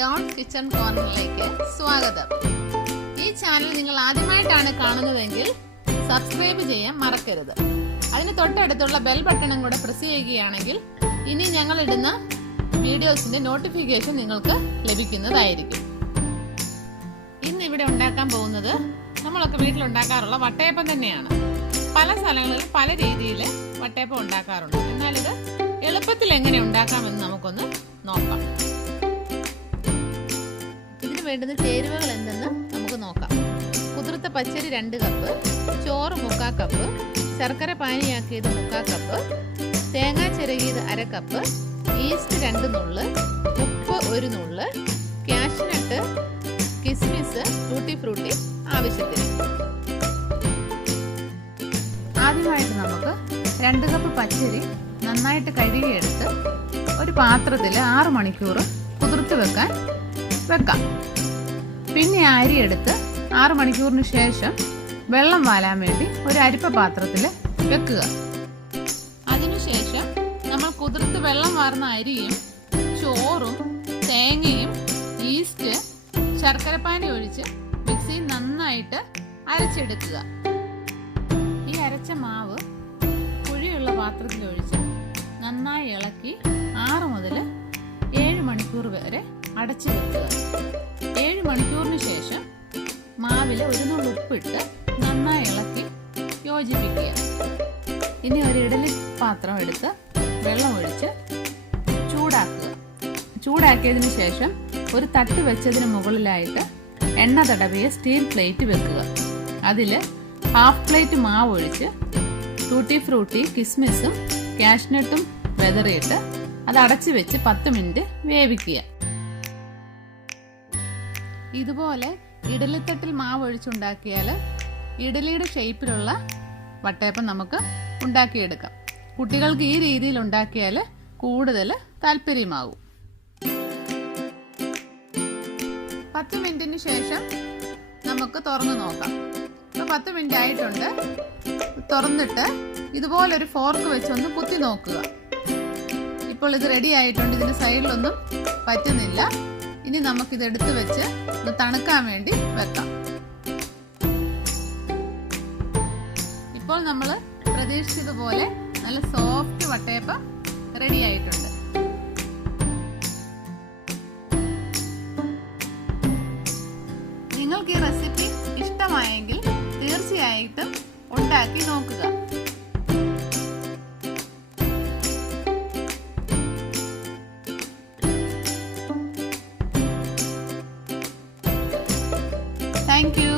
Dawns kitchen കോർണറിലേക്ക് സ്വാഗതം. ഈ channel നിങ്ങൾ ആദ്യമായിട്ടാണ് കാണുന്നതെങ്കിൽ സബ്സ്ക്രൈബ് ചെയ്യാൻ മറക്കരുത്. അതിന് തൊട്ടടുത്തുള്ള ബെൽ ബട്ടണും കൂടെ പ്രസ് ചെയ്യുകയാണെങ്കിൽ ഇനി ഞങ്ങൾ ഇടുന്ന വീഡിയോസിന്റെ നോട്ടിഫിക്കേഷൻ നിങ്ങൾക്ക് ലഭിക്കുന്നതായിരിക്കും. ഇന്ന് ഇവിടെ ഉണ്ടാക്കാൻ പോകുന്നത് നമ്മളൊക്കെ വീട്ടിലുണ്ടാക്കാറുള്ള വട്ടയപ്പം തന്നെയാണ്. പല സ്ഥലങ്ങളിൽ പല രീതിയിൽ വട്ടയപ്പം ഉണ്ടാക്കാറുണ്ട്. എന്നാൽ ഇത് എളുപ്പത്തിൽ എങ്ങനെ ഉണ്ടാക്കാമെന്ന് നമുക്കൊന്ന് നോക്കാം. ഇതിന് വേണ്ടുന്ന ചേരുവകൾ എന്തെന്ന് നമുക്ക് നോക്കാം. കുതിർത്ത പച്ചരി 2 കപ്പ്, ചോറ് 3/4 കപ്പ്, ശർക്കര പാനിയാക്കിയത് 3/4 കപ്പ്, തേങ്ങ ചിരകിയത് 1/2 കപ്പ്, ഈസ്റ്റ് 2 നുള്ള്, ഉപ്പ് 1 നുള്ള്, കാഷ്നട്ട്, കിസ്മിസ്, ടൂട്ടി ഫ്രൂട്ടി ആവശ്യത്തിന്. ആദ്യമായിട്ട് നമുക്ക് 2 കപ്പ് പച്ചരി നന്നായിട്ട് കഴുകിയെടുത്ത് ഒരു പാത്രത്തിൽ 6 മണിക്കൂർ കുതിർത്ത് വെക്കാം. പിന്നെ അരി എടുത്ത് 6 മണിക്കൂറിന് ശേഷം വെള്ളം വാലാൻ വേണ്ടി ഒരു അരിപ്പ പാത്രത്തിൽ വെക്കുക. അതിനുശേഷം നമ്മൾ കുതിർത്ത് വെള്ളം വാർന്ന അരിയും ചോറും തേങ്ങയും ഈസ്റ്റ് ശർക്കരപ്പാനി ഒഴിച്ച് മിക്സിയിൽ നന്നായിട്ട് അരച്ചെടുക്കുക. ഈ അരച്ച മാവ് കുഴിയുള്ള പാത്രത്തിൽ ഒഴിച്ച് നന്നായി ഇളക്കി 6 മുതൽ 7 മണിക്കൂർ വരെ അടച്ചു വെക്കുക. 7 മണിക്കൂറിന് ശേഷം മാവിൽ 1 നുള്ള് ഉപ്പിട്ട് നന്നായി ഇളക്കി യോജിപ്പിക്കുക. ഇനി ഒരു ഇഡലി പാത്രം എടുത്ത് വെള്ളം ഒഴിച്ച് ചൂടാക്കുക. ചൂടാക്കിയതിന് ശേഷം ഒരു തട്ട് വെച്ചതിന് മുകളിലായിട്ട് എണ്ണ തടവിയ സ്റ്റീൽ പ്ലേറ്റ് വെക്കുക. അതിൽ 1/2 പ്ലേറ്റ് മാവ് ഒഴിച്ച് ടൂട്ടി ഫ്രൂട്ടി, കിസ്മിസും കാഷ്നട്ടും വെതറിയിട്ട് അത് അടച്ചു വെച്ച് 10 മിനിറ്റ് വേവിക്കുക. ഇതുപോലെ ഇഡലിത്തട്ടിൽ മാവ് ഒഴിച്ചുണ്ടാക്കിയാൽ ഇഡലിയുടെ ഷേപ്പിലുള്ള വട്ടയപ്പം നമുക്ക് ഉണ്ടാക്കിയെടുക്കാം. കുട്ടികൾക്ക് ഈ രീതിയിൽ ഉണ്ടാക്കിയാൽ കൂടുതൽ താല്പര്യമാകും. 10 മിനിറ്റിന് ശേഷം നമുക്ക് തുറന്നു നോക്കാം. ഇപ്പോൾ 10 മിനിറ്റ് ആയിട്ടുണ്ട്. തുറന്നിട്ട് ഇതുപോലൊരു ഫോർക്ക് വെച്ച് ഒന്ന് കുത്തി നോക്കുക. ഇപ്പോൾ ഇത് റെഡി ആയിട്ടുണ്ട്. ഇതിന് സൈഡിലൊന്നും പറ്റുന്നില്ല. ഇനി നമുക്കിത് എടുത്ത് വെച്ച് ഒന്ന് തണുക്കാൻ വേണ്ടി വെക്കാം. ഇപ്പോൾ നമ്മൾ പ്രതീക്ഷിച്ചതുപോലെ നല്ല സോഫ്റ്റ് വട്ടയപ്പം റെഡി ആയിട്ടുണ്ട്. നിങ്ങൾക്ക് ഈ റെസിപ്പി ഇഷ്ടമായെങ്കിൽ തീർച്ചയായിട്ടും ഉണ്ടാക്കി നോക്കുക. Thank you.